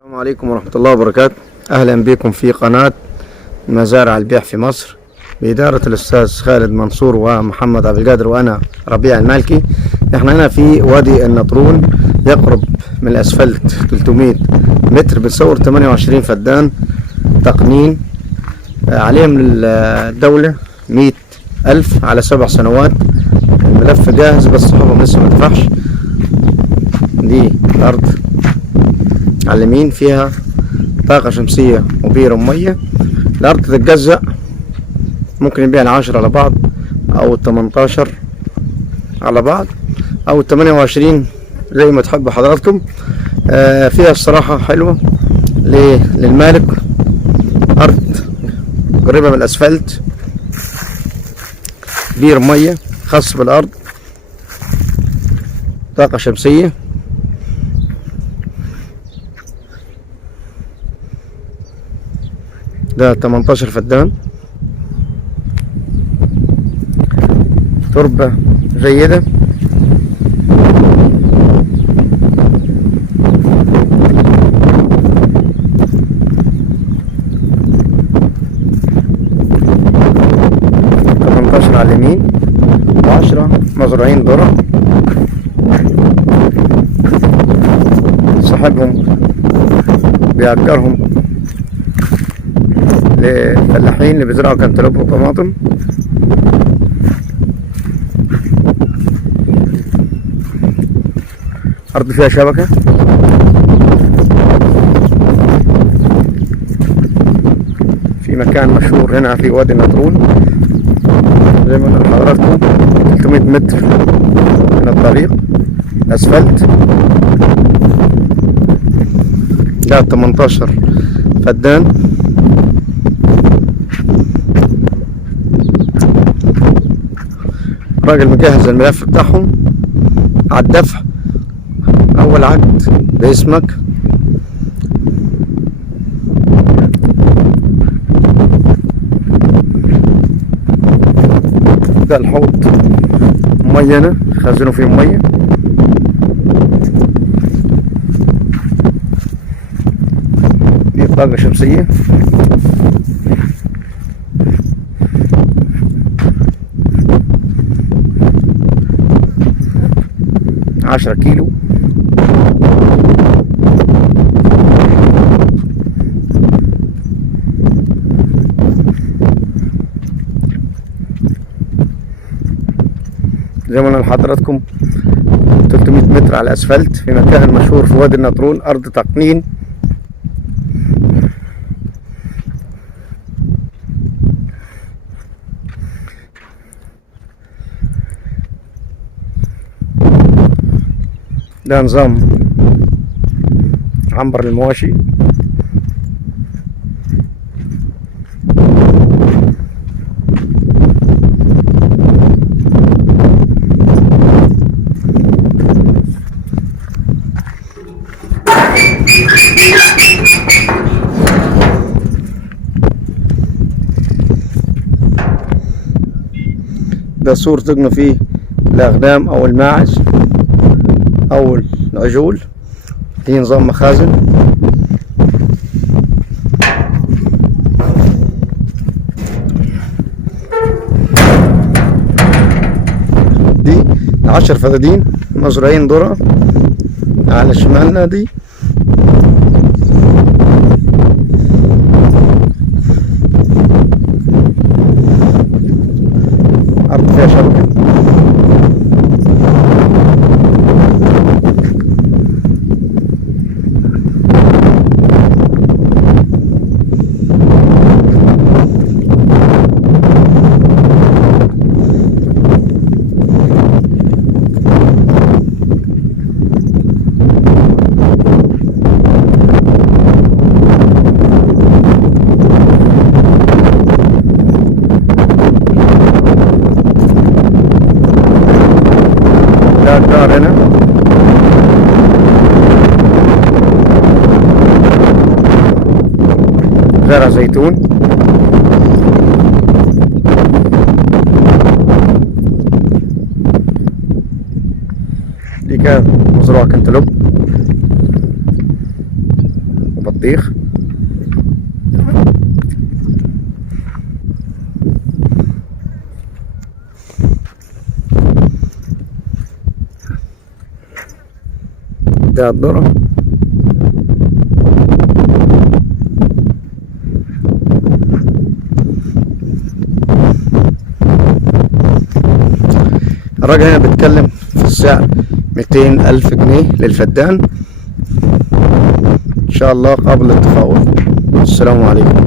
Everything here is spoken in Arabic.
السلام عليكم ورحمة الله وبركاته. أهلا بكم في قناة مزارع البيع في مصر بإدارة الأستاذ خالد منصور ومحمد عبد القادر وأنا ربيع المالكي. احنا هنا في وادي النطرون يقرب من الأسفلت 300 متر، بنصور 28 فدان تقنين عليهم الدولة 100,000 على 7 سنوات. الملف جاهز بس صحابهم لسه ما دفعش. دي الأرض على اليمين فيها طاقة شمسية وبير مية. الأرض تتجزأ، ممكن يبيع 10 على بعض أو 18 على بعض أو 28 زي ما تحبوا حضراتكم. فيها الصراحة حلوة للمالك. أرض قريبة من الأسفلت، بير مية خاص بالأرض، طاقة شمسية. ده 18 فدان، تربة جيدة. على اليمين و10 مزروعين ذرة. صاحبهم بيأجرهم للفلاحين اللي بيزرعوا كنتالوب وطماطم. أرض فيها شبكة، في مكان مشهور هنا في وادي النطرون زي ما قلت لحضراتكم 300 متر من الطريق أسفلت. ده 18 فدان. راجل مجهز الملف بتاعهم على الدفع. أول عقد باسمك، ده الحوض مية خزنوا فيه مية. دي طاقة شمسية. عشرة كيلو. زي ما قلنا لحضراتكم 300 متر على الأسفلت في مكان مشهور في وادي النطرون، أرض تقنين. ده نظام عنبر المواشي. ده سور تقنوا فيه الأغنام أو الماعز أو العجول. دي نظام مخازن. دي 10 فدادين مزروعين ذرة على شمالنا. دي أرض فيها شبكة. ده الدار هنا. زرع زيتون. دي كان مزروع كنتالوب. البطيخ. ده الذرة. الراجل هنا بيتكلم في السعر 200,000 جنيه للفدان، ان شاء الله قابل للتفاوض. السلام عليكم.